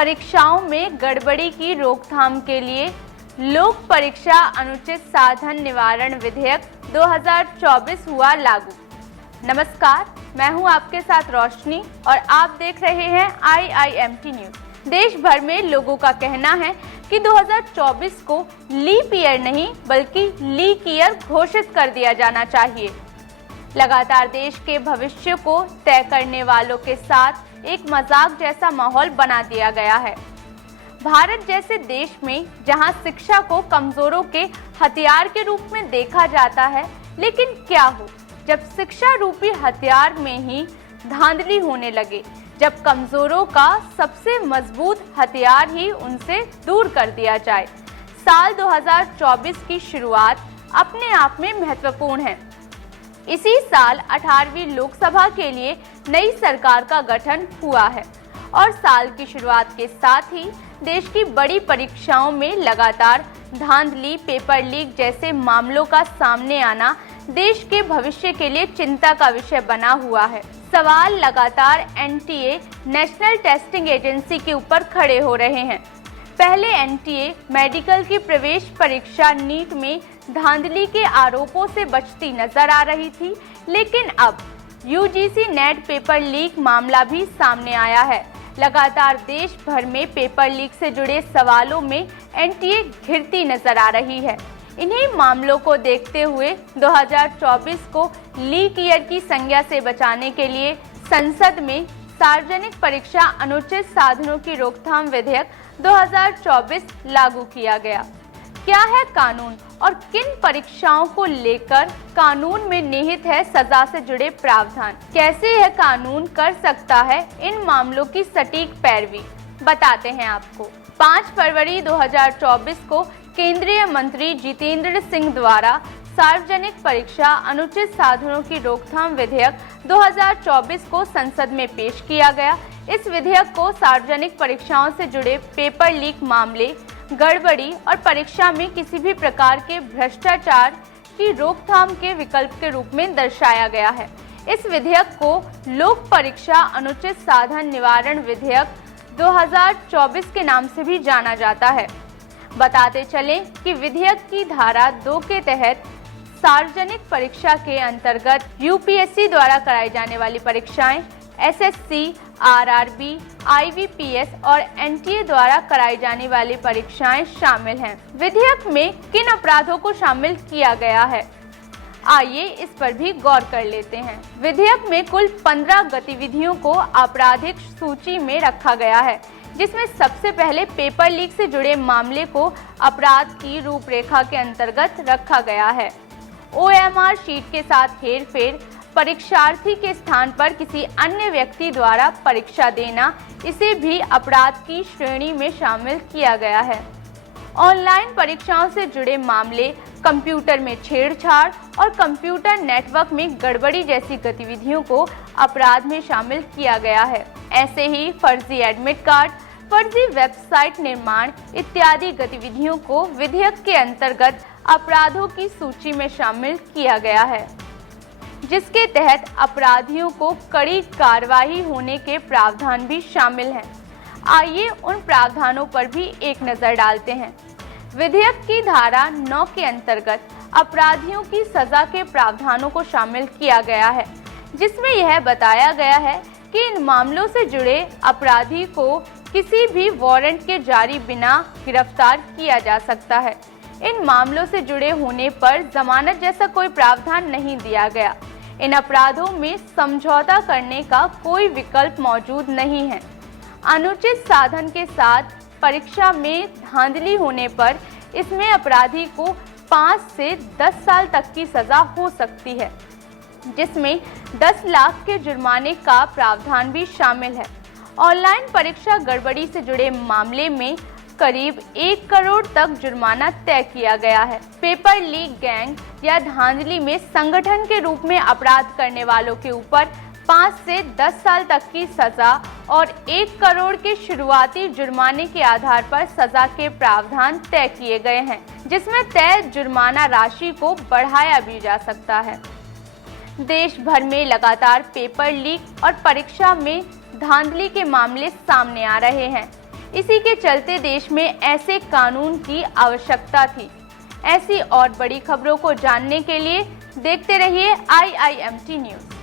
परीक्षाओं में गड़बड़ी की रोकथाम के लिए लोक परीक्षा अनुचित साधन निवारण विधेयक 2024 हुआ लागू। नमस्कार, मैं हूं आपके साथ रोशनी और आप देख रहे हैं IIMT न्यूज। देश भर में लोगों का कहना है कि 2024 को लीप ईयर नहीं बल्कि लीक ईयर घोषित कर दिया जाना चाहिए। लगातार देश के भविष्य को तय करने वालों के साथ एक मजाक जैसा माहौल बना दिया गया है। भारत जैसे देश में जहां शिक्षा को कमजोरों के हथियार के रूप में देखा जाता है, लेकिन क्या हो जब शिक्षा रूपी हथियार में ही धांधली होने लगे, जब कमजोरों का सबसे मजबूत हथियार ही उनसे दूर कर दिया जाए। साल 2024 की शुरुआत अपने आप में महत्वपूर्ण है। इसी साल 18वीं लोकसभा के लिए नई सरकार का गठन हुआ है और साल की शुरुआत के साथ ही देश की बड़ी परीक्षाओं में लगातार धांधली, पेपर लीक जैसे मामलों का सामने आना देश के भविष्य के लिए चिंता का विषय बना हुआ है। सवाल लगातार NTA नेशनल टेस्टिंग एजेंसी के ऊपर खड़े हो रहे हैं। पहले NTA मेडिकल की प्रवेश परीक्षा नीट में धांधली के आरोपों से बचती नजर आ रही थी, लेकिन अब UGC नेट पेपर लीक मामला भी सामने आया है। लगातार देश भर में पेपर लीक से जुड़े सवालों में NTA घिरती नजर आ रही है। इन्हीं मामलों को देखते हुए 2024 को लीक ईयर की संज्ञा से बचाने के लिए संसद में सार्वजनिक परीक्षा अनुचित साधनों की रोकथाम विधेयक 2024 लागू किया गया। क्या है कानून और किन परीक्षाओं को लेकर कानून में निहित है सजा से जुड़े प्रावधान? कैसे यह कानून कर सकता है इन मामलों की सटीक पैरवी? बताते हैं आपको। 5 फरवरी 2024 को केंद्रीय मंत्री जितेंद्र सिंह द्वारा सार्वजनिक परीक्षा अनुचित साधनों की रोकथाम विधेयक 2024 को संसद में पेश किया गया। इस विधेयक को सार्वजनिक परीक्षाओं से जुड़े पेपर लीक मामले, गड़बड़ी और परीक्षा में किसी भी प्रकार के भ्रष्टाचार की रोकथाम के विकल्प के रूप में दर्शाया गया है। इस विधेयक को लोक परीक्षा अनुचित साधन निवारण विधेयक 2024 के नाम से भी जाना जाता है। बताते चलें कि विधेयक की धारा 2 के तहत सार्वजनिक परीक्षा के अंतर्गत UPSC द्वारा कराई जाने वाली परीक्षाएं, SSC, RRB, IBPS और NTA द्वारा कराई जाने वाली परीक्षाएं शामिल हैं। विधेयक में किन अपराधों को शामिल किया गया है, आइए इस पर भी गौर कर लेते हैं। विधेयक में कुल 15 गतिविधियों को आपराधिक सूची में रखा गया है, जिसमें सबसे पहले पेपर लीक से जुड़े मामले को अपराध की रूपरेखा के अंतर्गत रखा गया है। OMR शीट के साथ हेरफेर, परीक्षार्थी के स्थान पर किसी अन्य व्यक्ति द्वारा परीक्षा देना, इसे भी अपराध की श्रेणी में शामिल किया गया है। ऑनलाइन परीक्षाओं से जुड़े मामले, कंप्यूटर में छेड़छाड़ और कंप्यूटर नेटवर्क में गड़बड़ी जैसी गतिविधियों को अपराध में शामिल किया गया है। ऐसे ही फर्जी एडमिट कार्ड, फर्जी वेबसाइट निर्माण इत्यादि गतिविधियों को विधेयक के अंतर्गत अपराधों की सूची में शामिल किया गया है, जिसके तहत अपराधियों को कड़ी कार्रवाई होने के प्रावधान भी शामिल हैं। आइए उन प्रावधानों पर भी एक नजर डालते हैं। विधेयक की धारा 9 के अंतर्गत अपराधियों की सजा के प्रावधानों को शामिल किया गया है, जिसमें यह बताया गया है कि इन मामलों से जुड़े अपराधी को किसी भी वारंट के जारी बिना गिरफ्तार किया जा सकता है। इन मामलों से जुड़े होने पर जमानत जैसा कोई प्रावधान नहीं दिया गया। इन अपराधों में समझौता करने का कोई विकल्प मौजूद नहीं है। अनुचित साधन के साथ परीक्षा में धांधली होने पर इसमें अपराधी को 5 से 10 साल तक की सजा हो सकती है, जिसमें 10 लाख के जुर्माने का प्रावधान भी शामिल है। ऑनलाइन परीक्षा गड़बड़ी से जुड़े मामले में करीब 1 करोड़ तक जुर्माना तय किया गया है। पेपर लीक गैंग या धांधली में संगठन के रूप में अपराध करने वालों के ऊपर 5 से 10 साल तक की सजा और 1 करोड़ के शुरुआती जुर्माने के आधार पर सजा के प्रावधान तय किए गए हैं, जिसमें तय जुर्माना राशि को बढ़ाया भी जा सकता है। देश भर में लगातार पेपर लीक और परीक्षा में धांधली के मामले सामने आ रहे हैं। इसी के चलते देश में ऐसे कानून की आवश्यकता थी। ऐसी और बड़ी खबरों को जानने के लिए देखते रहिए IIMT न्यूज़।